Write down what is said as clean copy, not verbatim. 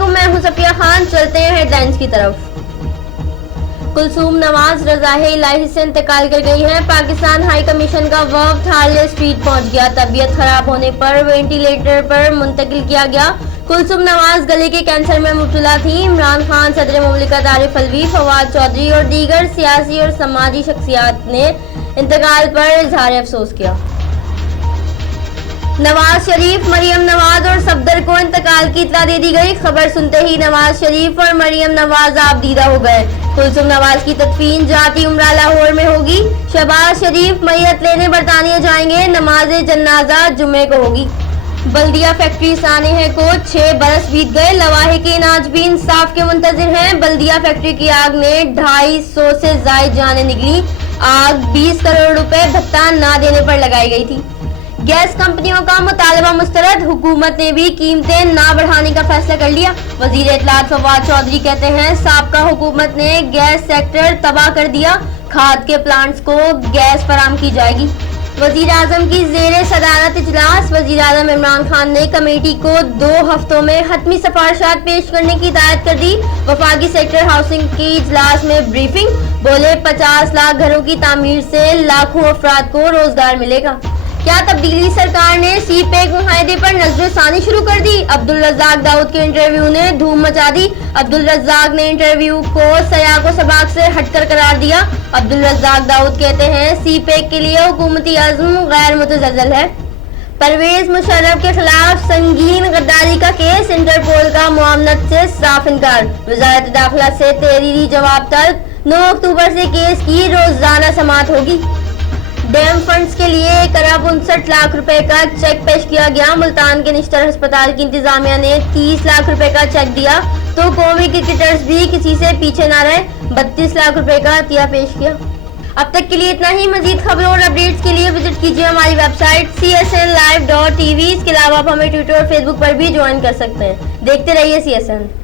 علیکم، میں ہوں صفیہ خان۔ چلتے ہیں ہیڈ لائنز کی طرف۔ کلثوم نواز رضائے الہی سے انتقال کر گئی ہیں۔ پاکستان ہائی کمیشن کا وفد ہارلے اسٹریٹ پہنچ گیا۔ طبیعت خراب ہونے پر وینٹیلیٹر پر منتقل کیا گیا۔ کلثوم نواز گلے کے کینسر میں مبتلا تھیں۔ عمران خان، صدر مملکت عارف علوی، فواد چودھری اور دیگر سیاسی اور سماجی شخصیات نے انتقال پر اظہار افسوس کیا۔ نواز شریف، مریم نواز اور صفدر کو انتقال کی اطلاع دے دی گئی۔ خبر سنتے ہی نواز شریف اور مریم نواز آبدیدہ ہو گئے۔ کلثوم نواز کی تدفین جاتی عمرہ لاہور میں ہوگی۔ شہباز شریف میت لینے برطانیہ جائیں گے۔ نماز جنازہ جمعے کو ہوگی۔ بلدیہ فیکٹری سانحہ کو 6 برس بیت گئے۔ لواحقین آج بھی انصاف کے منتظر ہیں۔ بلدیہ فیکٹری کی آگ نے 250 سے زائد جانیں نگلی۔ آگ 20 کروڑ روپے بھتہ نہ دینے پر لگائی گئی تھی۔ گیس کمپنیوں کا مطالبہ مسترد۔ حکومت نے بھی قیمتیں نہ بڑھانے کا فیصلہ کر لیا۔ وزیر اطلاعات فواد چودھری کہتے ہیں سابقہ حکومت نے گیس سیکٹر تباہ کر دیا۔ کھاد کے پلانٹس کو گیس فراہم کی جائے گی۔ وزیر اعظم کی زیر صدارت اجلاس۔ وزیر اعظم عمران خان نے کمیٹی کو 2 ہفتوں میں حتمی سفارشات پیش کرنے کی ہدایت کر دی۔ وفاقی سیکٹر ہاؤسنگ کی اجلاس میں بریفنگ۔ بولے 50 لاکھ گھروں کی تعمیر سے لاکھوں افراد کو روزگار ملے گا۔ کیا تبدیلی سرکار نے سی پیک معاہدے پر نظر ثانی شروع کر دی؟ عبدالرزاق داؤد کے انٹرویو نے دھوم مچا دی۔ عبدالرزاق نے انٹرویو کو سیاق و سباق سے ہٹ کر قرار دیا۔ عبدالرزاق داؤد کہتے ہیں سی پیک کے لیے حکومتی عزم غیر متزلزل ہے۔ پرویز مشرف کے خلاف سنگین غداری کا کیس۔ انٹرپول کا معاونت سے صاف انکار۔ وزارت داخلہ سے تحریری جواب طلب۔ 9 اکتوبر سے کیس کی روزانہ سماعت ہوگی۔ ڈیم فنڈز کے لیے 1,59,00,000 روپے کا چیک پیش کیا گیا۔ ملتان کے نشتر ہسپتال کی انتظامیہ نے 30 لاکھ روپے کا چیک دیا تو قومی کرکٹرز بھی کسی سے پیچھے نہ رہے۔ 32 لاکھ روپے کا عطیہ پیش کیا۔ اب تک کے لیے اتنا ہی۔ مزید خبروں اور اپڈیٹس کے لیے وزٹ کیجیے ہماری ویب سائٹ csnlive.tv۔ اس کے علاوہ آپ ہمیں ٹویٹر اور فیس بک پر بھی جوائن کر سکتے ہیں۔ دیکھتے رہیے CSN۔